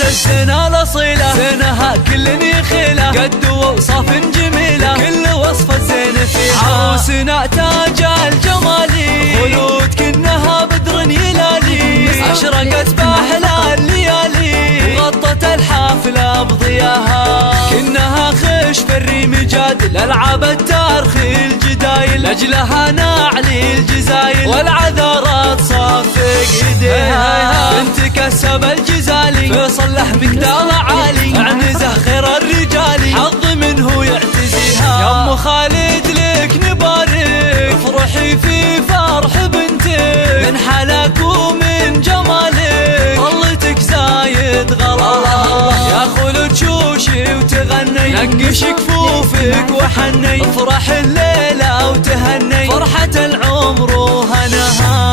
الزنا الأصيلة، زينها كل يخيله، قد وأوصاف جميلة، كل وصف الزين فيها. عروسنا تاج الجمالي، خلود كنها بدر يلالي، أشرقت بأحلى الليالي، وغطت الحافلة بضياها. كنها خش في الريم جادل، ألعاب التارخ الجدايل، لأجلها نعلي الجزايل، والعذارات صفق ايديها. بنت كسب الجزالي، فيصل لحمك دار عالي، عنزه خير الرجال، حظ منه يعتزيها. يا ام خالد لك نبارك، افرحي في فرح بنتك، من حلاك ومن جمالك، طلتك زايد غلا. يا خلود شوشي وتغني، نقش كفوفك وحني، افرح الليلة وتهني، فرحة العمر وهناها.